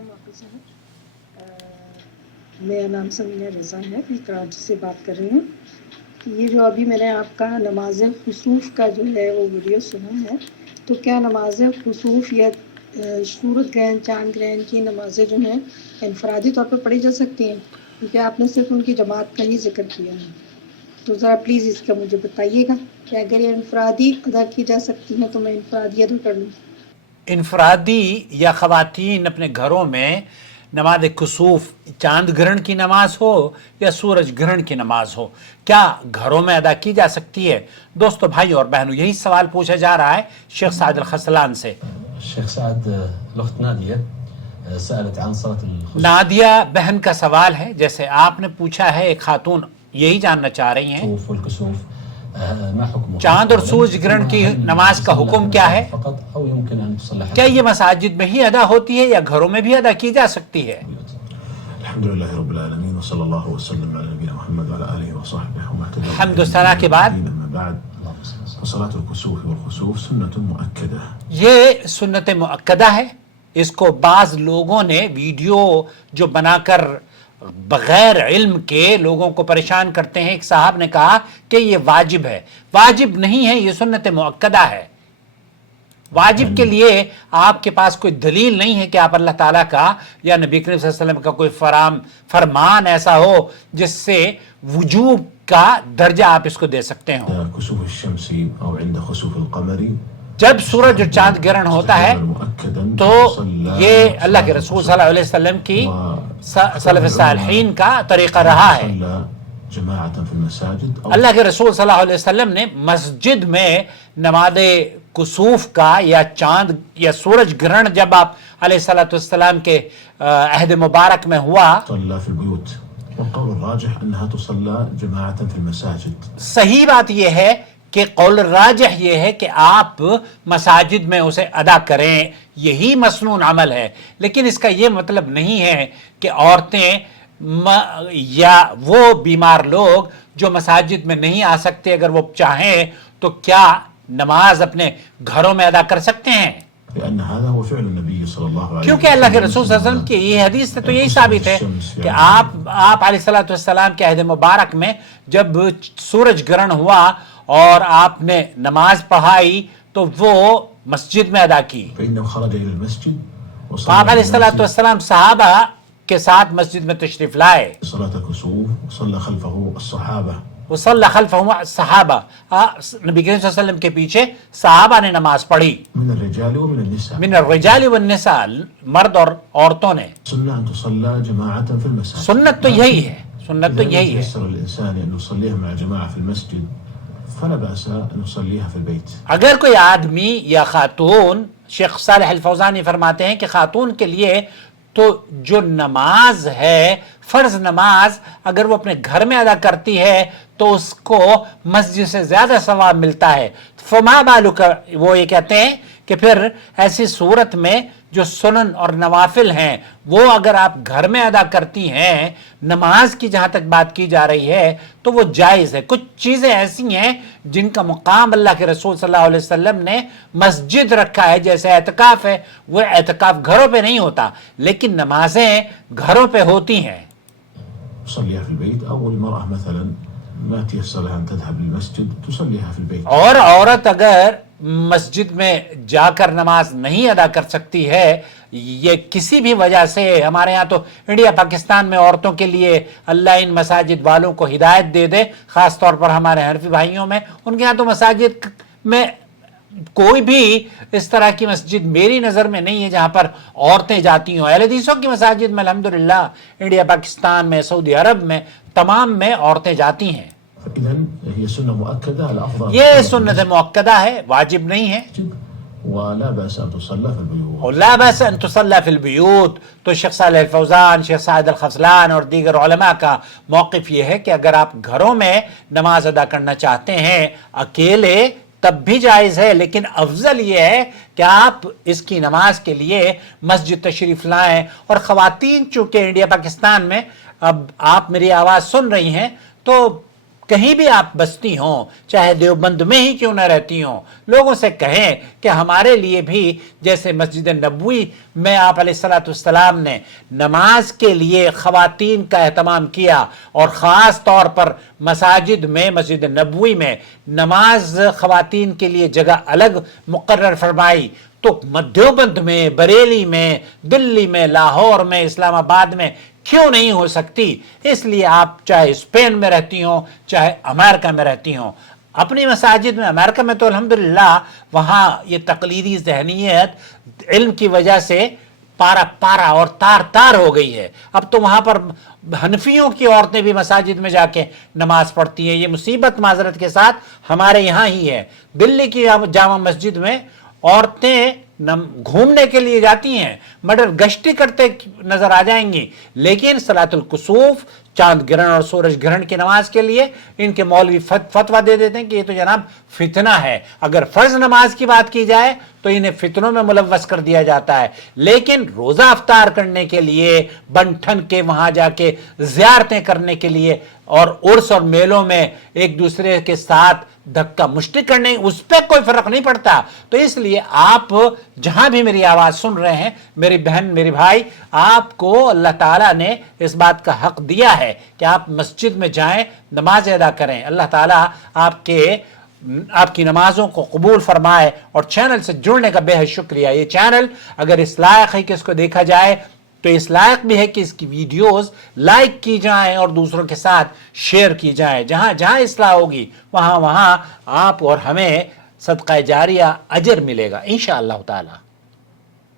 वापस मेरा नाम समीना रज़ा है, मैं कराची से बात कर रही हूँ। ये जो अभी मैंने आपका नमाज खुसूफ का जो है वो वीडियो सुना है, तो क्या नमाज खुसूफ या सूरज ग्रहण चांद ग्रहण की नमाज़ें जो हैं इनफरादी तौर पर पढ़ी जा सकती हैं? क्योंकि आपने सिर्फ उनकी जमात का ही जिक्र किया है, तो ज़रा प्लीज़ इसका मुझे बताइएगा कि अगर ये इनफरादी अदा की जा सकती हैं तो मैं इनफरादी अदा कर लूँ। इनफरादी या ख़वातीन अपने घरों में नमाज कुसूफ चांद ग्रहण की नमाज हो या सूरज ग्रहण की नमाज हो, क्या घरों में अदा की जा सकती है? दोस्तों, भाई और बहनों, यही सवाल पूछा जा रहा है शेख साद अल-खसलान से। शेख साद, लख्त नादिया सअलत अन सलात अल-खुसूफ। नादिया बहन का सवाल है, जैसे आपने पूछा है, एक खातून यही जानना चाह रही हैं चांद और सूरज ग्रहण की नमाज का हुक्म क्या है? क्या ये मसाजिद में ही अदा होती है या घरों में भी अदा की जा सकती है? हम्द सना के बाद ये सुन्नत मुअक्कदा है। इसको बाज लोगों ने वीडियो जो बनाकर बगैर इल्म के लोगों को परेशान करते हैं। एक साहब ने कहा कि ये वाजिब है। वाजिब नहीं है, ये सुन्नत मुअक्कदा है। वाजिब के लिए आपके पास कोई दलील नहीं है कि आप अल्लाह ताला का या नबी करीम सल्लल्लाहु अलैहि वसल्लम का कोई फरमान ऐसा हो जिससे वजूब का दर्जा आप इसको दे सकते हो। जब सूरज और चांद ग्रहण होता है तो ये अल्लाह के रसूल सल्लल्लाहु अलैहि वसल्लम की सलफ सालिहीन का तरीका रहा है। अल्लाह के रसूल सल्लल्लाहु अलैहि वसल्लम ने मस्जिद में नमाज कुसूफ का या चांद या सूरज ग्रहण जब आप अलैहिस्सलातु वस्सलाम के अहद मुबारक में हुआ, सही बात यह है कि कौल राजिह ये है कि आप मसाजिद में उसे अदा करें, यही मसनून अमल है। लेकिन इसका ये मतलब नहीं है कि औरतें या वो बीमार लोग जो मसाजिद में नहीं आ सकते, अगर वो चाहें तो क्या नमाज अपने घरों में अदा कर सकते हैं? क्योंकि अल्लाह के रसूल सल्लल्लाहु अलैहि वसल्लम की ये हदीस से तो यही साबित है कि आप अलैहिस्सलातु वस्सलाम के अहद मुबारक में जब सूरज ग्रहण हुआ और आपने नमाज पढ़ाई तो वो मस्जिद में अदा की। आप अलैहिस्सलातु वस्सलाम सहाबा के साथ मस्जिद में तशरीफ लाए। वसल्ला खल्फहु सहाबा, नबी करीम सल्लल्लाहु अलैहि वसल्लम के पीछे सहाबा ने नमाज पढ़ी। मिनर रिजाल वन निसा, मर्द और औरतों ने। सुन्नत तो यही है, सुन्नत तो यही है। अगर कोई आदमी या खातून, शेख सालेह अल फौजानी फरमाते हैं कि खातून के लिए तो जो नमाज है, फर्ज नमाज, अगर वो अपने घर में अदा करती है तो उसको मस्जिद से ज्यादा सवाब मिलता है। फमा बालू का, वो ये कहते हैं कि फिर ऐसी सूरत में जो सुनन और नवाफिल हैं वो अगर आप घर में अदा करती हैं, नमाज की जहां तक बात की जा रही है तो वो जायज़ है। कुछ चीज़ें ऐसी हैं जिनका मुकाम अल्लाह के रसूल सल्लल्लाहु अलैहि वसल्लम ने मस्जिद रखा है, जैसे एतकाफ है। वो एतकाफ घरों पे नहीं होता, लेकिन नमाजें घरों पे होती हैं। और औरत अगर मस्जिद में जाकर नमाज नहीं अदा कर सकती है, ये किसी भी वजह से, हमारे यहाँ तो इंडिया पाकिस्तान में औरतों के लिए अल्लाह इन मसाजिद वालों को हिदायत दे दे, खास तौर पर हमारे हनफी भाइयों में, उनके यहाँ तो मसाजिद में कोई भी इस तरह की मस्जिद मेरी नज़र में नहीं है जहाँ पर औरतें जाती हों। अहले हदीसों की मसाजिद में अल्हम्दुलिल्लाह इंडिया पाकिस्तान में, सऊदी अरब में, तमाम में औरतें जाती हैं। ये सुन्नत मुअक्कदा है, वाजिब नहीं है। ला बस अन तुसल्ला फिल बुयूत। तो शेख सालेह अल फौजान, शेख साद अल-खसलान और दीगर उलमा का मौक़िफ़ ये है कि अगर आप घरों में नमाज अदा करना चाहते हैं अकेले, तब भी जायज़ है, लेकिन अफजल ये है कि आप इसकी नमाज के लिए मस्जिद तशरीफ लाएं। और ख़वातीन चूँकि इंडिया पाकिस्तान में, अब आप मेरी आवाज़ सुन रही हैं, तो کہیں بھی آپ بستی ہوں، چاہے دیوبند میں ہی کیوں نہ رہتی ہوں، لوگوں سے کہیں کہ ہمارے لیے بھی جیسے مسجد نبوی میں آپ علیہ الصلوۃ والسلام نے نماز کے لیے خواتین کا اہتمام کیا اور خاص طور پر مساجد میں، مسجد نبوی میں نماز خواتین کے لیے جگہ الگ مقرر فرمائی، تو دیوبند میں، بریلی میں، دلی میں، لاہور میں، اسلام آباد میں کیوں نہیں ہو سکتی؟ اس لیے آپ چاہے اسپین میں رہتی ہوں، چاہے امریکہ میں رہتی ہوں، اپنی مساجد میں، امریکہ میں تو الحمدللہ وہاں یہ تقلیدی ذہنیت علم کی وجہ سے پارا پارا اور تار تار ہو گئی ہے۔ اب تو وہاں پر حنفیوں کی عورتیں بھی مساجد میں جا کے نماز پڑھتی ہیں۔ یہ مصیبت معذرت کے ساتھ ہمارے یہاں ہی ہے۔ دلی کی جامع مسجد میں عورتیں گھومنے کے لیے جاتی ہیں، مگر گشتی کرتے نظر آ جائیں گی، لیکن صلاۃ الکسوف، چاند گرہن اور سورج گرہن کی نماز کے لیے ان کے مولوی فتویٰ دے دیتے ہیں کہ یہ تو جناب فتنہ ہے۔ اگر فرض نماز کی بات کی جائے تو انہیں فتنوں میں ملوث کر دیا جاتا ہے، لیکن روزہ افطار کرنے کے لیے، بن ٹھن کے وہاں جا کے زیارتیں کرنے کے لیے اور عرس اور میلوں میں ایک دوسرے کے ساتھ دھکا مشتی کرنے، اس پہ کوئی فرق نہیں پڑتا۔ تو اس لیے آپ جہاں بھی میری آواز سن رہے ہیں، میری بہن، میری بھائی، آپ کو اللہ تعالیٰ نے اس بات کا حق دیا ہے کہ آپ مسجد میں جائیں، نماز ادا کریں۔ اللہ تعالیٰ آپ کی نمازوں کو قبول فرمائے۔ اور چینل سے جڑنے کا بے حد شکریہ۔ یہ چینل اگر اس لائق ہے کہ اس کو دیکھا جائے تو اس لائق بھی ہے کہ اس کی ویڈیوز لائک کی جائیں اور دوسروں کے ساتھ شیئر کی جائیں۔ جہاں جہاں اصلاح ہوگی وہاں وہاں آپ اور ہمیں صدقہ جاریہ اجر ملے گا انشاءاللہ تعالی۔